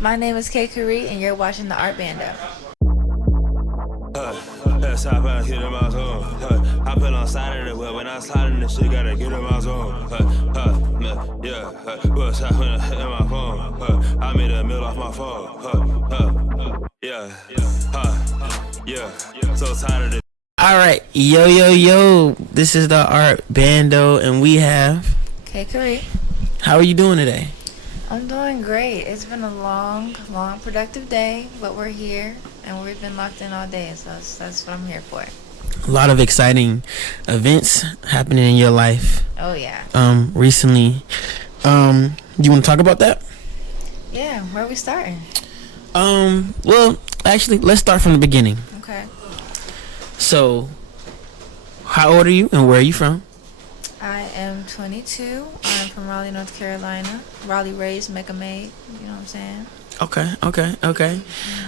My name is Khari, and you're watching the Art Bando. That's how I hit him out zone. I put on side of the wheel when I slide in the shit, gotta get him out zone. Yeah, what's happening in my phone? I made a meal off my phone. Yeah, so tired of this. All right, yo. This is the Art Bando, and we have. Khari. How are you doing today? I'm doing great. It's been a long, productive day, but we're here, and we've been locked in all day, so that's what I'm here for. A lot of exciting events happening in your life. Oh, yeah. Recently. You want to talk about that? Yeah, where are we starting? Well, actually, let's start from the beginning. Okay. So, how old are you, and where are you from? I am 22. I'm from Raleigh, North Carolina. Raleigh raised, Mecca made. You know what I'm saying? Okay.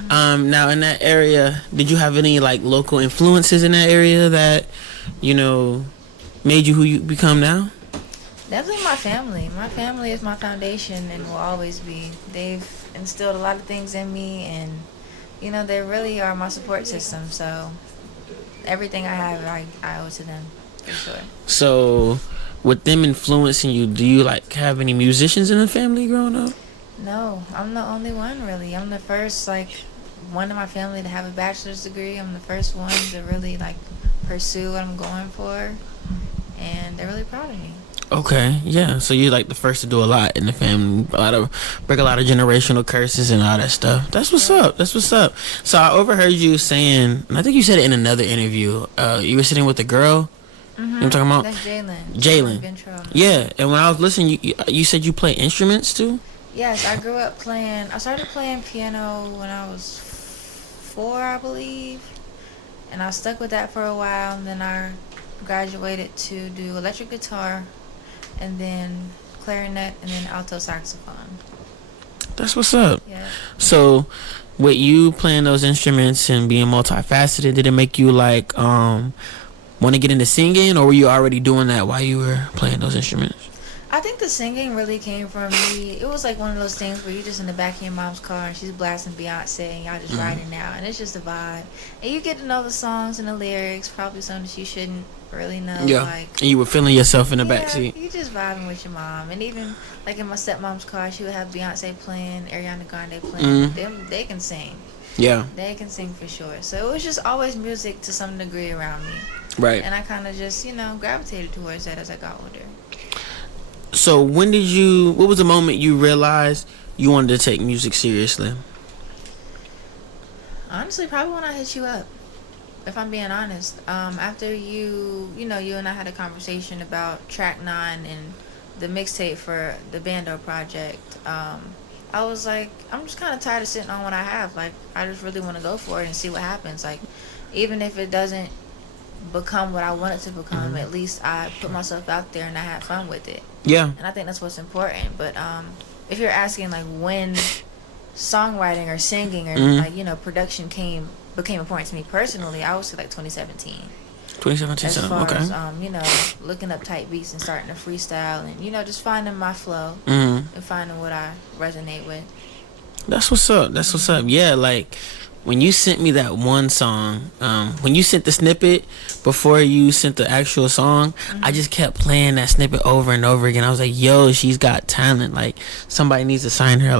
Now in that area, did you have any like local influences in that area that, made you who you become now? Definitely my family. My family is my foundation and will always be. They've instilled a lot of things in me, and they really are my support system. So everything I have, I owe to them, for sure. So, with them influencing you, do you like have any musicians in the family growing up? No, I'm the only one really. I'm the first one in my family to have a bachelor's degree. I'm the first one to really pursue what I'm going for, and they're really proud of me. Okay, yeah. So you're like the first to do a lot in the family, break a lot of generational curses and all that stuff. That's what's up. So I overheard you saying, and I think you said it in another interview. You were sitting with a girl. Mm-hmm. You know what I'm talking about? That's Jalen. Yeah, and when I was listening, you said you play instruments too? Yes, I started playing piano when I was 4, I believe. And I stuck with that for a while, and then I graduated to do electric guitar, and then clarinet, and then alto saxophone. That's what's up. Yeah. So, with you playing those instruments and being multifaceted, did it make you want to get into singing, or were you already doing that while you were playing those instruments? I think the singing really came from me. It was like one of those things where you're just in the back of your mom's car and she's blasting Beyonce and y'all just riding out, and it's just a vibe. And you get to know the songs and the lyrics, probably something that you shouldn't really know. Yeah. And you were feeling yourself in the backseat. You just vibing with your mom. And even in my stepmom's car, she would have Beyonce playing, Ariana Grande playing. They can sing. Yeah. They can sing for sure. So it was just always music to some degree around me. Right. And I kind of just, gravitated towards that as I got older. So what was the moment you realized you wanted to take music seriously? Honestly, probably when I hit you up, if I'm being honest. After you and I had a conversation about track 9 and the mixtape for the Bando project, I was like, I'm just kind of tired of sitting on what I have. I just really want to go for it and see what happens. Even if it doesn't become what I want it to become, at least I put myself out there and I had fun with it. Yeah. And I think that's what's important. But if you're asking when songwriting or singing or production became important to me personally, I would say 2017. 2017. As far okay. as looking up tight beats and starting to freestyle and just finding my flow and finding what I resonate with. That's what's up. Yeah, when you sent me that one song, when you sent the snippet before you sent the actual song, I just kept playing that snippet over and over again. I was like, yo, she's got talent. Somebody needs to sign her.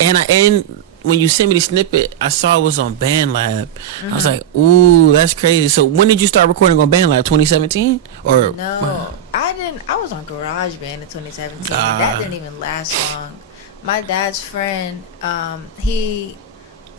And when you sent me the snippet, I saw it was on BandLab. I was like, ooh, that's crazy. So when did you start recording on BandLab? 2017? Or no, I didn't. I was on GarageBand in 2017. That didn't even last long. My dad's friend, he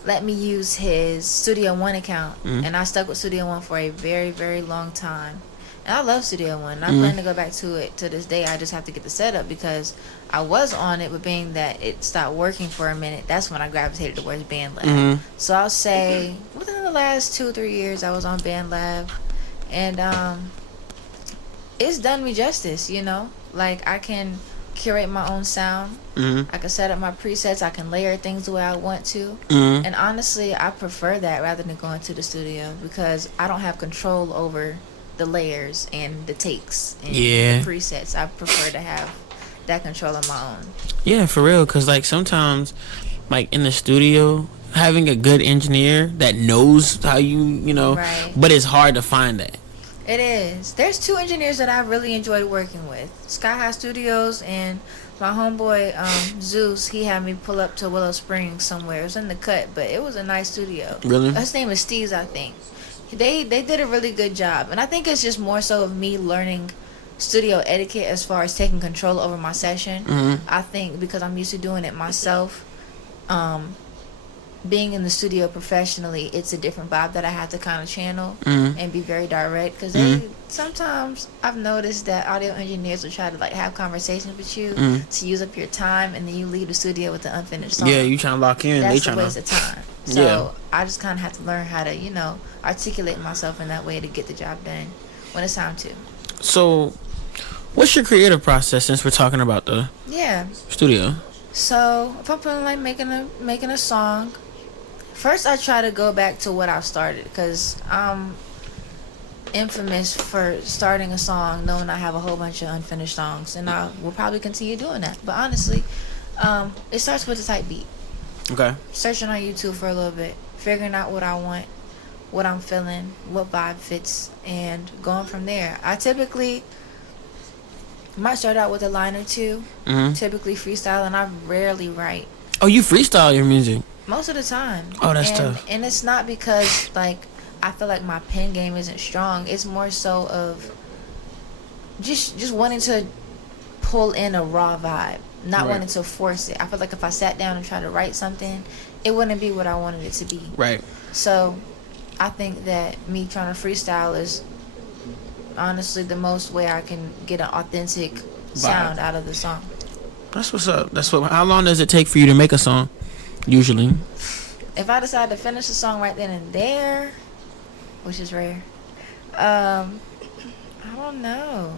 let me use his Studio One account, and I stuck with Studio One for a very, very long time. And I love Studio One, and I plan to go back to it to this day. I just have to get the setup because I was on it, but being that it stopped working for a minute, that's when I gravitated towards BandLab. So I'll say within the last 2-3 years, I was on BandLab, and it's done me justice. I can curate my own sound. I can set up my presets. I can layer things the way I want to. And honestly, I prefer that rather than going to the studio because I don't have control over the layers and the takes and the presets. I prefer to have that control on my own. Yeah, for real. Because sometimes like in the studio, having a good engineer that knows how you know, Right. but it's hard to find that. It is. There's two engineers that I really enjoyed working with. Sky High Studios and my homeboy Zeus. He had me pull up to Willow Springs somewhere. It was in the cut, but it was a nice studio. Really? His name is Steve's, I think. They did a really good job, and I think it's just more so of me learning studio etiquette as far as taking control over my session. Mm-hmm. I think because I'm used to doing it myself. Being in the studio professionally, it's a different vibe that I have to kind of channel and be very direct. Because sometimes I've noticed that audio engineers will try to like have conversations with you to use up your time, and then you leave the studio with the unfinished song. Yeah, you trying to lock in. That's they a trying waste of time. So I just kind of have to learn how to, articulate myself in that way to get the job done when it's time to. So, what's your creative process since we're talking about the studio? So if I'm feeling like making a song, first I try to go back to what I've started, because I'm infamous for starting a song knowing I have a whole bunch of unfinished songs, and I will probably continue doing that. But honestly, it starts with a tight beat. Okay. Searching on YouTube for a little bit, figuring out what I want, what I'm feeling, what vibe fits, and going from there. I typically might start out with a line or two, typically freestyle, and I rarely write. Oh, you freestyle your music? Most of the time. Oh, that's tough. And it's not because, like, I feel like my pen game isn't strong. It's more so of just wanting to pull in a raw vibe, not wanting to force it. I feel like if I sat down and tried to write something, it wouldn't be what I wanted it to be. Right. So I think that me trying to freestyle is honestly the most way I can get an authentic sound out of the song. That's what's up. How long does it take for you to make a song, usually? If I decide to finish a song right then and there, which is rare, I don't know.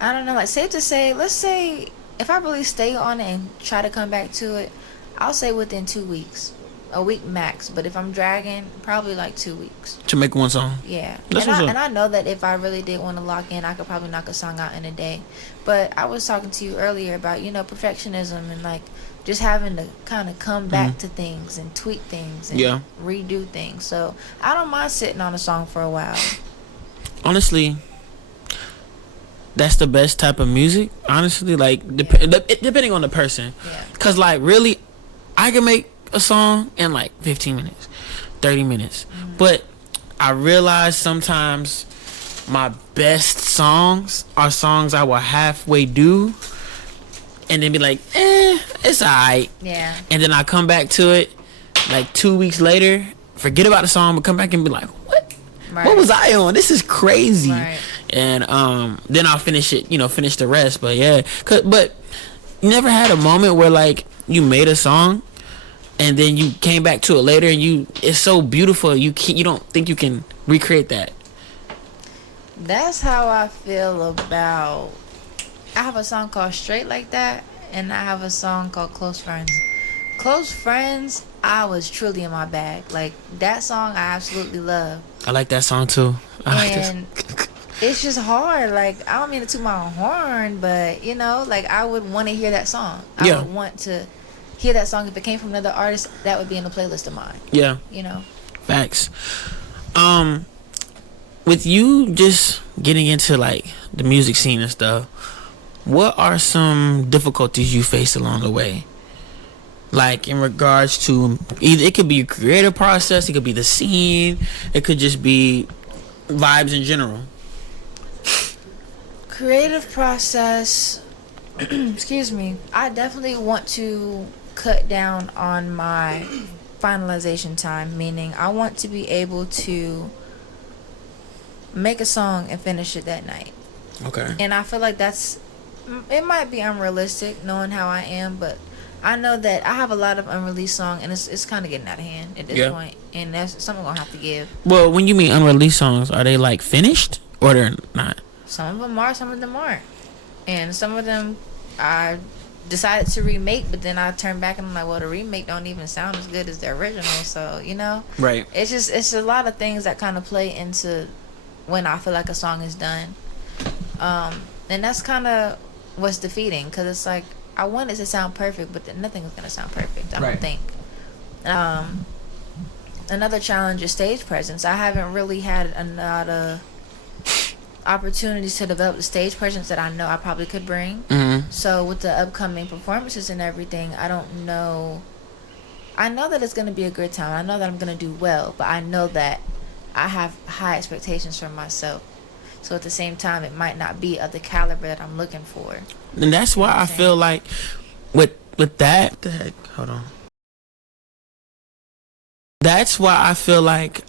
Like, safe to say, let's say if I really stay on it and try to come back to it, I'll say within 2 weeks. A week max, but if I'm dragging, probably like 2 weeks to make one song. Yeah, and I know that if I really did want to lock in, I could probably knock a song out in a day. But I was talking to you earlier about perfectionism and like just having to kind of come back to things and tweak things and redo things. So I don't mind sitting on a song for a while. Honestly, that's the best type of music. Honestly, like depending on the person, because like really, I can make a song in like 15 minutes 30 minutes but I realize sometimes my best songs are songs I will halfway do and then be like it's alright, and then I come back to it like 2 weeks later, forget about the song, but come back and be like, what was I on? This is crazy, and then I'll finish it, finish the rest. But but you never had a moment where like you made a song and then you came back to it later and it's so beautiful you don't think you can recreate that? That's how I feel about, I have a song called Straight Like That, and I have a song called Close Friends. Close Friends, I was truly in my bag. Like, that song I absolutely love. I like that song too. And it's just hard. Like, I don't mean to toot my own horn, but like I would want to hear that song. I would want to hear that song. If it came from another artist, that would be in a playlist of mine. Facts. With you just getting into like the music scene and stuff, what are some difficulties you faced along the way? Like in regards to either it could be a creative process, it could be the scene, it could just be vibes in general. Creative process. Excuse me. I definitely want to cut down on my finalization time, meaning I want to be able to make a song and finish it that night. Okay. And I feel like it might be unrealistic knowing how I am, but I know that I have a lot of unreleased songs, and it's kind of getting out of hand at this point, and that's something I'm gonna have to give. Well, when you mean unreleased songs, are they like finished or they're not? Some of them are, some of them aren't, and some of them I decided to remake, but then I turned back and I'm like, well, the remake don't even sound as good as the original, so right. It's a lot of things that kind of play into when I feel like a song is done, and that's kind of what's defeating, because it's like I want it to sound perfect, but nothing is gonna sound perfect. I don't think. Another challenge is stage presence. I haven't really had a lot of opportunities to develop the stage presence that I know I probably could bring. So with the upcoming performances and everything, I don't know. I know that it's going to be a good time. I know that I'm going to do well, but I know that I have high expectations for myself. So at the same time, it might not be of the caliber that I'm looking for. And that's why I feel like with that, the heck, hold on. That's why I feel like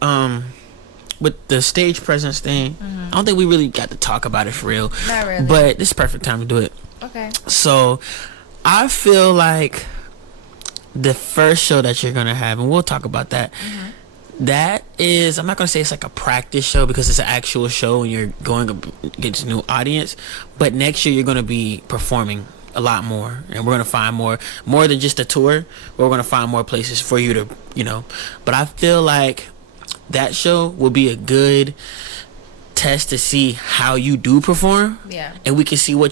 with the stage presence thing, I don't think we really got to talk about it for real. Not really. But this is the perfect time to do it. Okay. So I feel like the first show that you're gonna have, and we'll talk about that. That is, I'm not gonna say it's like a practice show because it's an actual show and you're going against a new audience. But next year you're gonna be performing a lot more, and we're gonna find more than just a tour. We're gonna find more places for you to, But I feel like that show will be a good test to see how you do perform. Yeah. And we can see what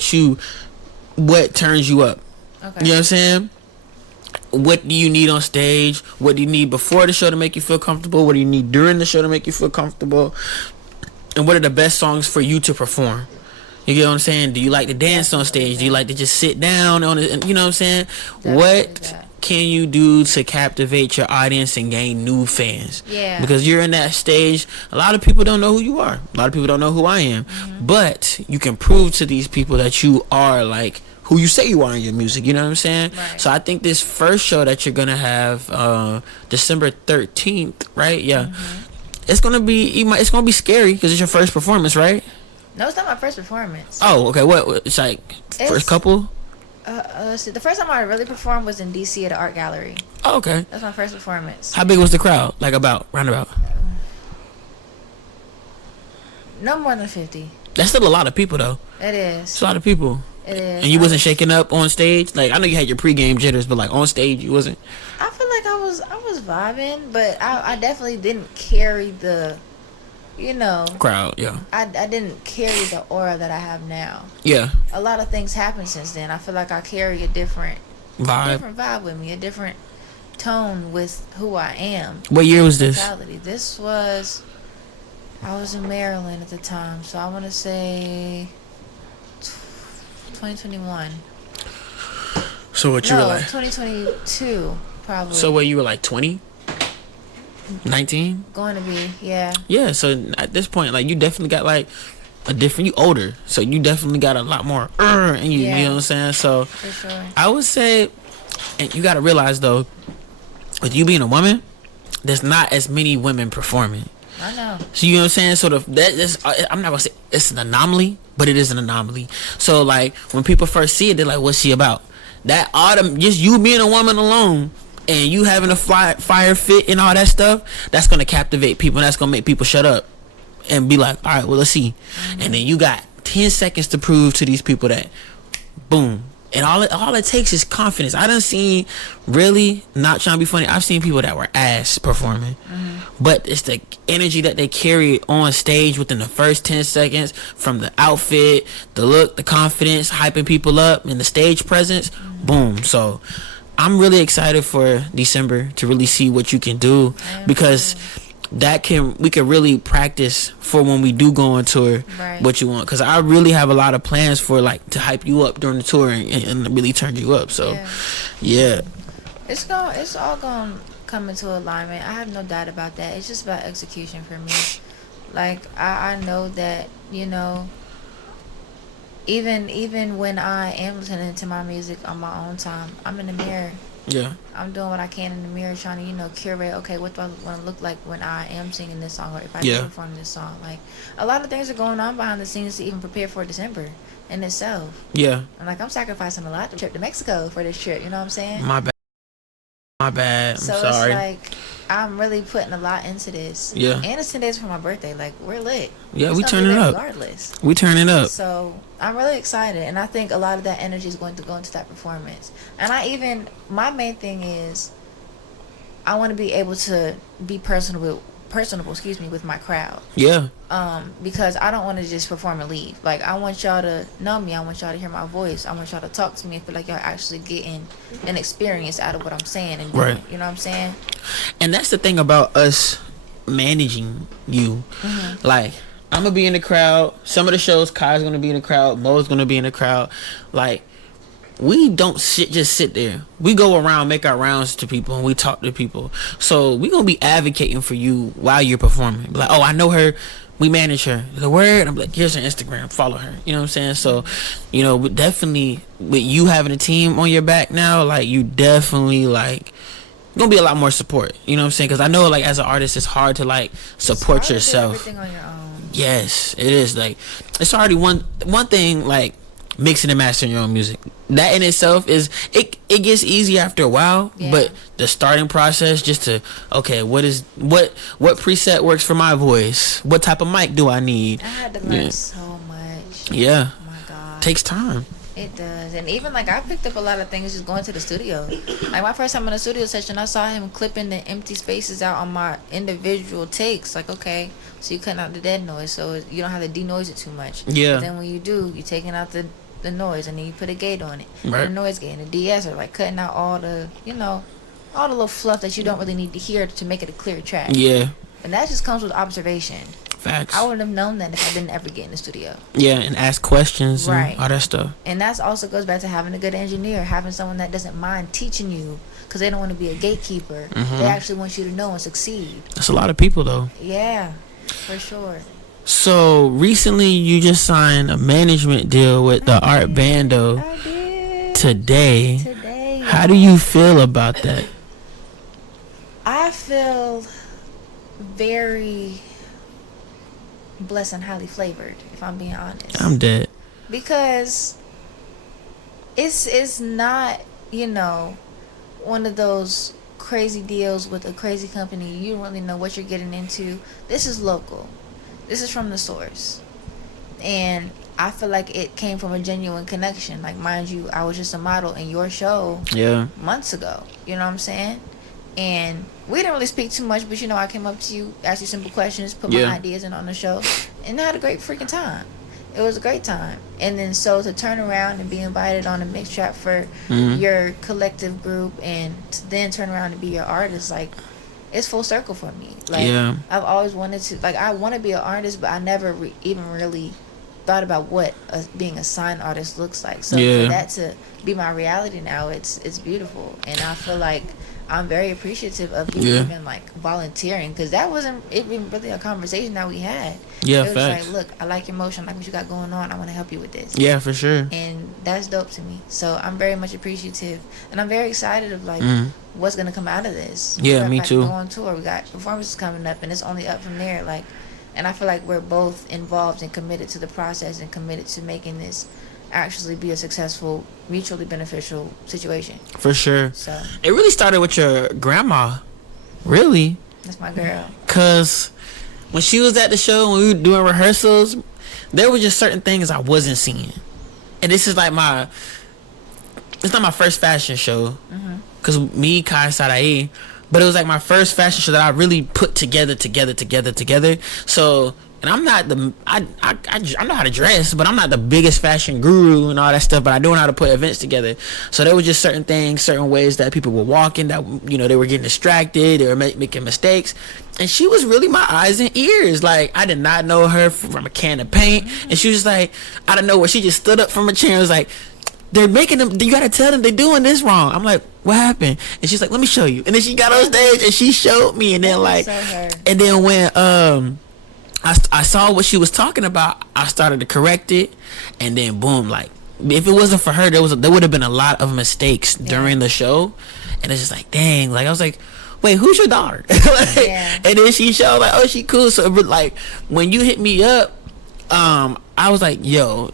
turns you up. Okay. You know what I'm saying? What do you need on stage? What do you need before the show to make you feel comfortable? What do you need during the show to make you feel comfortable? And what are the best songs for you to perform? You get what I'm saying? Do you like to dance on stage? Do you like to just sit down on it? You know what I'm saying? What can you do to captivate your audience and gain new fans? Yeah. Because you're in that stage. A lot of people don't know who you are. A lot of people don't know who I am. But you can prove to these people that you are like who you say you are in your music. You know what I'm saying? Right. So I think this first show that you're gonna have December 13th, right? Yeah. It's gonna be scary because it's your first performance, right? No, it's not my first performance. Oh, okay. What? It's like first couple. Let's see. The first time I really performed was in DC at the Art Gallery. Oh, okay. That's my first performance. How big was the crowd? Like roundabout? No more than 50. That's still a lot of people, though. It is. It's a lot of people. It is. And you wasn't shaking up on stage? Like, I know you had your pregame jitters, but like on stage, you wasn't. I feel like I was vibing, but I definitely didn't carry the, crowd. Yeah. I didn't carry the aura that I have now. Yeah. A lot of things happened since then. I feel like I carry a different vibe with me, a different tone with who I am. What year was this? This was, I was in Maryland at the time, so I want to say 2021. So what you were like? 2022 probably. So what you were like 20? 19? Going to be, yeah. Yeah, so at this point, like, you definitely got like you older, so you definitely got a lot more and you know what I'm saying? So for sure. I would say, and you got to realize though, with you being a woman, there's not as many women performing. I know. So you know what I'm saying? Sort of I'm not gonna say it's an anomaly, but it is an anomaly. So like when people first see it, they're like, "What's she about?" That just you being a woman alone and you having a fire fit and all that stuff, that's gonna captivate people. And that's gonna make people shut up and be like, "All right, well, let's see." And then you got 10 seconds to prove to these people that, boom. And all it takes is confidence. I done seen, really, not trying to be funny, I've seen people that were ass performing. But it's the energy that they carry on stage within the first 10 seconds, from the outfit, the look, the confidence, hyping people up, and the stage presence. Boom. So I'm really excited for December to really see what you can do, because we can really practice for when we do go on tour what you want, because I really have a lot of plans for like to hype you up during the tour and really turn you up. So yeah. It's all gonna come into alignment. I have no doubt about that. It's just about execution for me. Like I know that, even when I am listening to my music on my own time, I'm in the mirror. Yeah. I'm doing what I can in the mirror, trying to, curate, okay, what do I want to look like when I am singing this song, or if I do perform this song. Like, a lot of things are going on behind the scenes to even prepare for December in itself. Yeah. And, I'm sacrificing a lot to trip to Mexico for this trip, you know what I'm saying? My bad. I'm sorry. It's like, I'm really putting a lot into this. Yeah. And it's 10 days for my birthday. Like, we're lit. Yeah, we turn it up. Regardless. We turn it up. So, I'm really excited. And I think a lot of that energy is going to go into that performance. And my main thing is, I want to be able to be personal with personable, with my crowd. Yeah. Because I don't want to just perform and leave. Like, I want y'all to know me. I want y'all to hear my voice. I want y'all to talk to me and feel like y'all actually getting an experience out of what I'm saying and doing. Right. You know what I'm saying? And that's the thing about us managing you. Like, I'm gonna be in the crowd. Some of the shows, Kai's gonna be in the crowd. Mo's gonna be in the crowd. Like, we don't just sit there. We go around, make our rounds to people, and we talk to people. So we gonna be advocating for you while you're performing. Like, oh, I know her. We manage her. The word. I'm like, here's her Instagram. Follow her. You know what I'm saying? So, you know, definitely with you having a team on your back now, like, you definitely like gonna be a lot more support. You know what I'm saying? Because I know, like, as an artist, it's hard to like support it's hard yourself. to do everything on your own. Yes, it is. Like, it's already one thing, like, mixing and mastering your own music. That in itself is it gets easy after a while. Yeah. But the starting process, just to what preset works for my voice, what type of mic do I need, I had to learn so much. Yeah. Oh my God. Takes time. It does. And even like I picked up a lot of things just going to the studio. Like my first time in a studio session, I saw him clipping the empty spaces out on my individual takes. Like, okay, so you cutting out the dead noise so you don't have to denoise it too much. Yeah. But then when you do, you're taking out the noise and then you put a gate on it. Right. And the noise gate and the DS are like cutting out all the, all the little fluff that you don't really need to hear to make it a clear track. Yeah. And that just comes with observation. Facts. I wouldn't have known that if I didn't ever get in the studio. Yeah, and ask questions Right. and all that stuff. And that also goes back to having a good engineer, having someone that doesn't mind teaching you because they don't want to be a gatekeeper. They actually want you to know and succeed. That's a lot of people, though. Yeah, for sure. So recently, you just signed a management deal with the ART Bando. I did. Today. How do you feel about that? I feel very blessed and highly flavored, if I'm being honest. I'm dead. Because it's not, one of those crazy deals with a crazy company. You don't really know what you're getting into. This is local. This is from the source. And I feel like it came from a genuine connection. Like, mind you, I was just a model in your show months ago. You know what I'm saying? And we didn't really speak too much, but I came up to you, asked you simple questions, put my ideas in on the show, and I had a great freaking time. It was a great time. And then so to turn around and be invited on a mix track for your collective group and to then turn around and be your artist, like, it's full circle for me. Like, I've always wanted to, like, I want to be an artist, but I never even really thought about what being a signed artist looks like. So for that to be my reality now, it's beautiful. And I feel like I'm very appreciative of you even like volunteering, because that wasn't even really a conversation that we had. Yeah, it was facts. like, look, I like your motion, I like what you got going on, I want to help you with this. Yeah, for sure. And that's dope to me. So I'm very much appreciative, and I'm very excited of like what's gonna come out of this. Yeah, me too. Go on tour. We got performances coming up, and it's only up from there. Like, and I feel like we're both involved and committed to the process and committed to making this actually be a successful, mutually beneficial situation. For sure. So it really started with your grandma. Really? That's my girl. Cause when she was at the show, when we were doing rehearsals, there were just certain things I wasn't seeing. And this is like it's not my first fashion show. Cause me, Kai, Sarai, but it was like my first fashion show that I really put together. So, and I'm not I know how to dress, but I'm not the biggest fashion guru and all that stuff, but I do know how to put events together. So there were just certain things, certain ways that people were walking, that, they were getting distracted, they were making mistakes. And she was really my eyes and ears. Like, I did not know her from a can of paint. And she was just like, out of nowhere, she just stood up from a chair and was like, they're making them, you gotta tell them they're doing this wrong. I'm like, what happened? And she's like, let me show you. And then she got on stage and she showed me. And then and then when I saw what she was talking about, I started to correct it. And then boom, like, if it wasn't for her, there would have been a lot of mistakes during the show. And it's just like, dang, like, I was like, wait, who's your daughter? And then she showed like, oh, she cool. So like, when you hit me up, I was like, yo,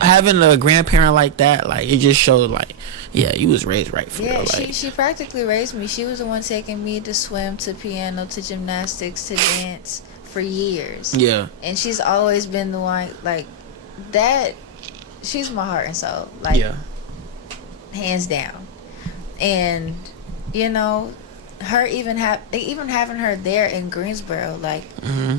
having a grandparent like that, like, it just showed like, yeah, you was raised right for real. Like, she practically raised me. She was the one taking me to swim, to piano, to gymnastics, to dance for years. Yeah. And she's always been the one, like, that. She's my heart and soul, like, hands down. And her even having her there in Greensboro, like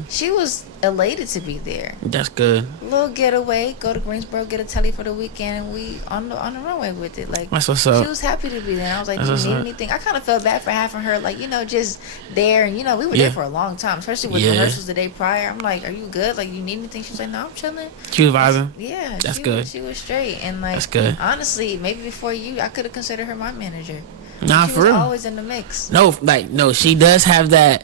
she was elated to be there. That's good. Little getaway, go to Greensboro, get a telly for the weekend, and we on the runway with it. Like That's what's up. She was happy to be there. And I was like, That's do what's you need up. anything? I kind of felt bad for having her, like, just there, and we were Yeah. there for a long time, especially with Yeah. rehearsals the day prior. I'm like, are you good? Like, you need anything? She was like, no, I'm chilling. She was vibing. Yeah, That's good. She was straight, and like, That's good. honestly, maybe before you, I could have considered her my manager. Nah, She for was real. always in the mix. No, she does have that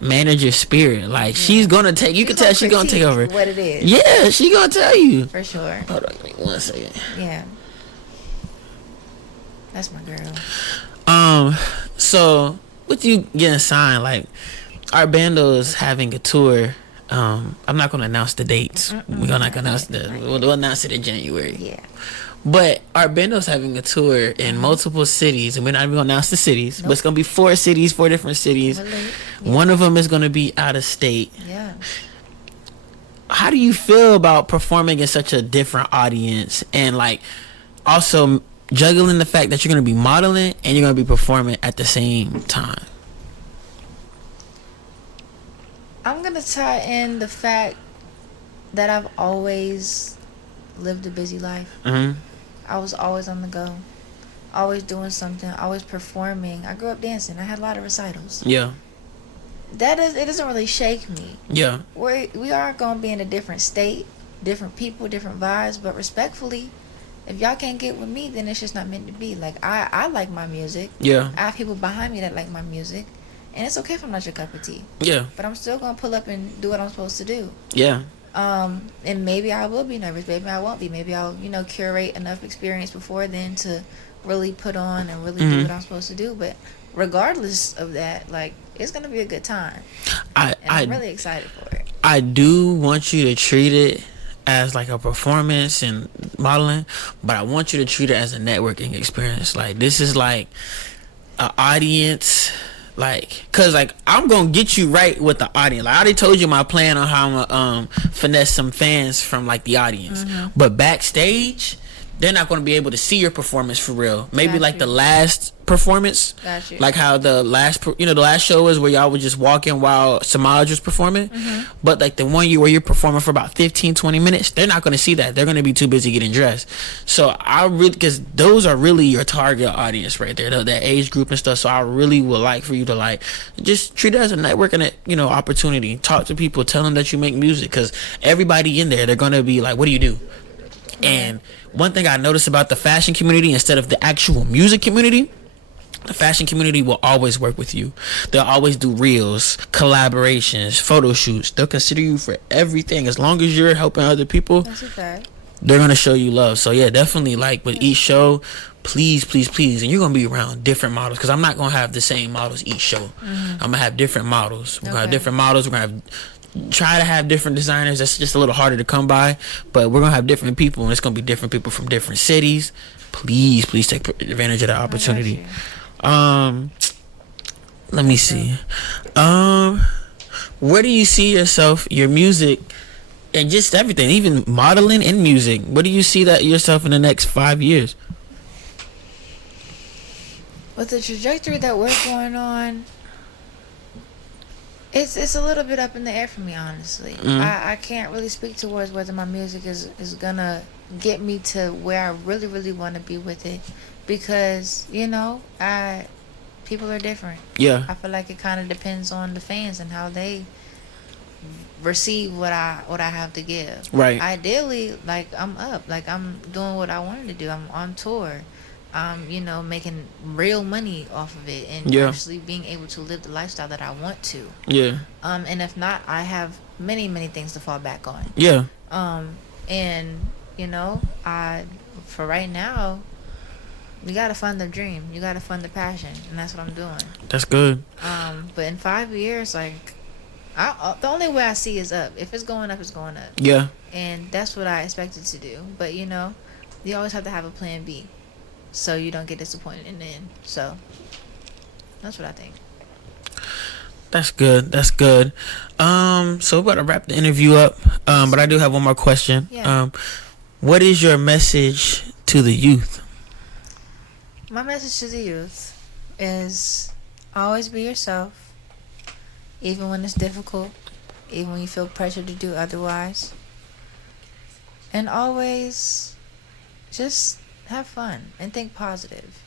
manager spirit. Like she's gonna take. You can tell she's gonna take over. What it is. Yeah, she gonna tell you. For sure. Hold on, give me 1 second. Yeah. That's my girl. So with you getting signed, like ART BANDO is having a tour. I'm not gonna announce the dates. We're gonna announce we'll announce it in January. Yeah. But ART BANDO's having a tour in multiple cities, and we're not even gonna announce the cities. But it's gonna be 4 cities, 4 different cities. Yeah. One of them is gonna be out of state. Yeah. How do you feel about performing in such a different audience, and like also juggling the fact that you're gonna be modeling and you're gonna be performing at the same time? I'm gonna tie in the fact that I've always lived a busy life. I was always on the go, always doing something, always performing. I grew up dancing. I had a lot of recitals. Yeah. It doesn't really shake me. Yeah. We are gonna be in a different state, different people, different vibes. But respectfully, if y'all can't get with me, then it's just not meant to be. Like I like my music. Yeah. I have people behind me that like my music, and it's okay if I'm not your cup of tea. Yeah. But I'm still gonna pull up and do what I'm supposed to do. Yeah. And maybe I will be nervous. Maybe I won't be. Maybe I'll, curate enough experience before then to really put on and really do what I'm supposed to do. But regardless of that, like, it's gonna be a good time. I'm really excited for it. I do want you to treat it as like a performance and modeling, but I want you to treat it as a networking experience. Like this is like an audience. Like, cause like I'm gonna get you right with the audience. Like I already told you my plan on how I'm gonna finesse some fans from like the audience. But backstage, they're not gonna be able to see your performance for real. Maybe Got like you. the last performance, Got you. like how the last show was where y'all would just walk in while Samaj was performing. But like the one where you're performing for about 15-20 minutes, they're not gonna see that. They're gonna be too busy getting dressed. So I really, because those are really your target audience right there, that age group and stuff. So I really would like for you to like just treat it as a networking opportunity. Talk to people, tell them that you make music, because everybody in there, they're gonna be like, what do you do? And one thing I noticed about the fashion community, instead of the actual music community, the fashion community will always work with you. They'll always do reels, collaborations, photo shoots. They'll consider you for everything. As long as you're helping other people, That's a fact. they're going to show you love. So yeah, definitely like with each show, please. And you're going to be around different models, because I'm not going to have the same models each show. I'm going to have different models. We're going to have different models. We're going to try to have different designers. That's just a little harder to come by, but we're going to have different people, and it's going to be different people from different cities. Please take advantage of that opportunity. Let me see. Where do you see yourself, your music, and just everything, even modeling and music? Where do you see that yourself in the next 5 years? With the trajectory that we're going on, it's a little bit up in the air for me, honestly. I can't really speak towards whether my music is gonna get me to where I really, really want to be with it, because people are different. Yeah. I feel like it kind of depends on the fans and how they receive what I have to give. Right. Ideally, like, I'm up, like I'm doing what I wanted to do. I'm on tour. Making real money off of it, and actually being able to live the lifestyle that I want to. Yeah. And if not, I have many, many things to fall back on. Yeah. And for right now, you gotta fund the dream. You gotta fund the passion, and that's what I'm doing. That's good. But in 5 years, like, the only way I see is up. If it's going up, it's going up. Yeah. And that's what I expected to do. But you always have to have a plan B, so you don't get disappointed in the end. So that's what I think. That's good. So we're about to wrap the interview up. But I do have one more question. Yeah. What is your message to the youth? My message to the youth is, Always be yourself, even when it's difficult, even when you feel pressure to do otherwise. And always just have fun and think positive.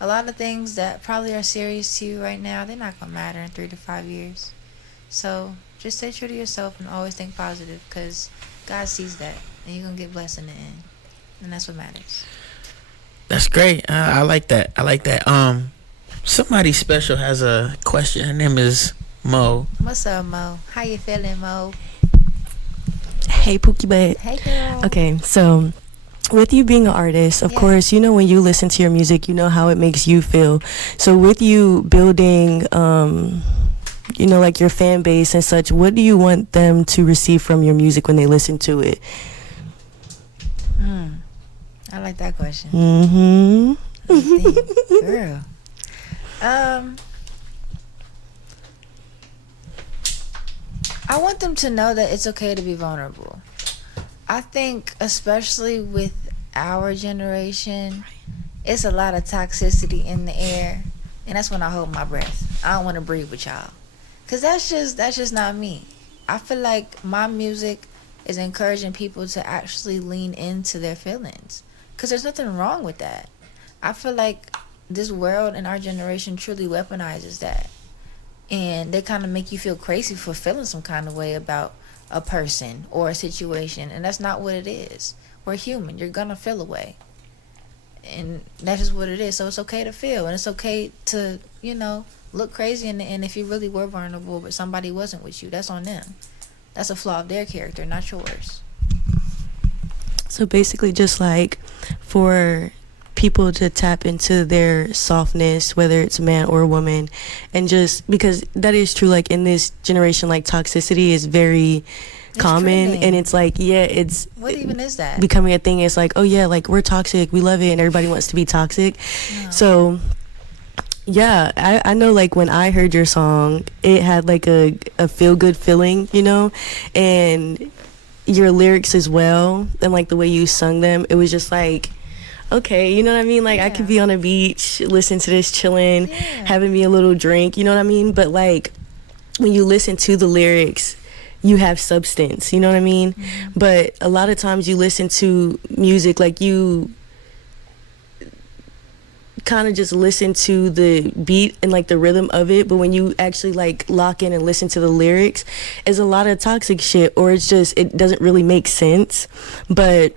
A lot of things that probably are serious to you right now, they're not going to matter in 3 to 5 years. So just stay true to yourself and always think positive, because God sees that and you're going to get blessed in the end. And that's what matters. That's great. I like that. I like that. Somebody special has a question. Her name is Mo. What's up, Mo? How you feeling, Mo? Hey, Pookie Butt. Hey, girl. Okay, so with you being an artist, of course, you know, when you listen to your music, you know how it makes you feel. So with you building, you know, like your fan base and such, what do you want them to receive from your music when they listen to it? I like that question. Girl. I want them to know that it's okay to be vulnerable. I think, especially with our generation, it's a lot of toxicity in the air, and that's when I hold my breath. I don't want to breathe with y'all, cause that's just not me. I feel like my music is encouraging people to actually lean into their feelings, cause there's nothing wrong with that. I feel like this world and our generation truly weaponizes that, and they kind of make you feel crazy for feeling some kind of way about a person or a situation, and that's not what it is. We're human. You're gonna feel a way, and that's just what it is. So it's okay to feel, and it's okay to, you know, look crazy in the end. If you really were vulnerable but somebody wasn't with you, that's on them. That's a flaw of their character, not yours. So basically, just like for people to tap into their softness, whether it's a man or a woman, and just because that is true, like in this generation, like toxicity is very common, trending. and it's like, yeah, it's What even is that? becoming a thing. It's like, oh yeah, like we're toxic, we love it, and everybody wants to be toxic. No. So yeah, I know, like when I heard your song, it had like a feel good feeling, you know, and your lyrics as well, and like the way you sung them, it was just like, okay, you know what I mean? Like, I could be on a beach, listen to this, chilling, having me a little drink, you know what I mean? But, like, when you listen to the lyrics, you have substance, you know what I mean? But a lot of times you listen to music, like, you kind of just listen to the beat and, like, the rhythm of it. But when you actually, like, lock in and listen to the lyrics, it's a lot of toxic shit, or it's just, it doesn't really make sense. But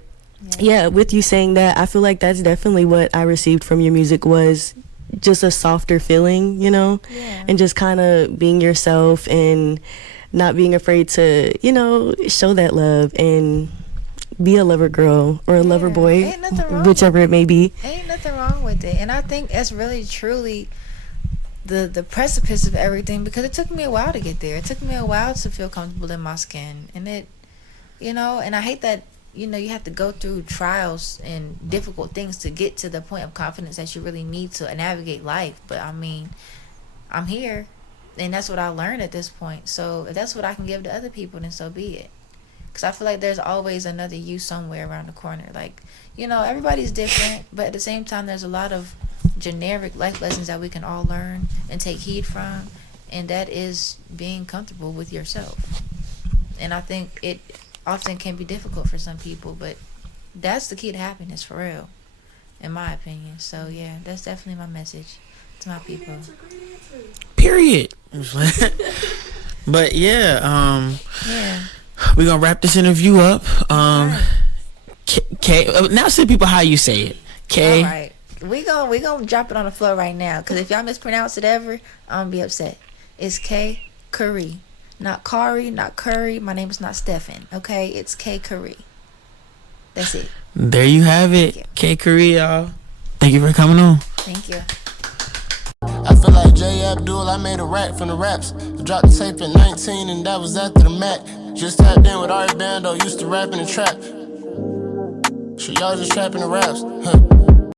yeah, with you saying that, I feel like that's definitely what I received from your music, was just a softer feeling, you know, and just kind of being yourself and not being afraid to, you know, show that love and be a lover girl or a lover boy, Ain't nothing wrong whichever it may be. Ain't nothing wrong with it. And I think that's really truly the precipice of everything, because it took me a while to get there. It took me a while to feel comfortable in my skin, and it, you know, and I hate that, you know, you have to go through trials and difficult things to get to the point of confidence that you really need to navigate life. But I mean, I'm here, and that's what I learned at this point. So if that's what I can give to other people, then so be it. Because I feel like there's always another you somewhere around the corner. Like, you know, everybody's different, but at the same time, there's a lot of generic life lessons that we can all learn and take heed from, and that is being comfortable with yourself. And I think it often can be difficult for some people, but that's the key to happiness, for real, in my opinion. So yeah, that's definitely my message to my people. Period. But yeah, we're gonna wrap this interview up. K, now say people how you say it. K. All right, we gonna drop it on the floor right now, because if y'all mispronounce it ever, I'm gonna be upset. It's K Khari. Not Khari, not Curry. My name is not Stefan. Okay, it's K Khari. That's it. There you have it, K Khari, y'all. Thank you for coming on. Thank you. I feel like J. Abdul, I made a rap from the raps. I dropped the tape at 19 and that was after the Mac. Just tapped in with ART Bando, used to rap in the trap. So y'all just trapping the raps, huh?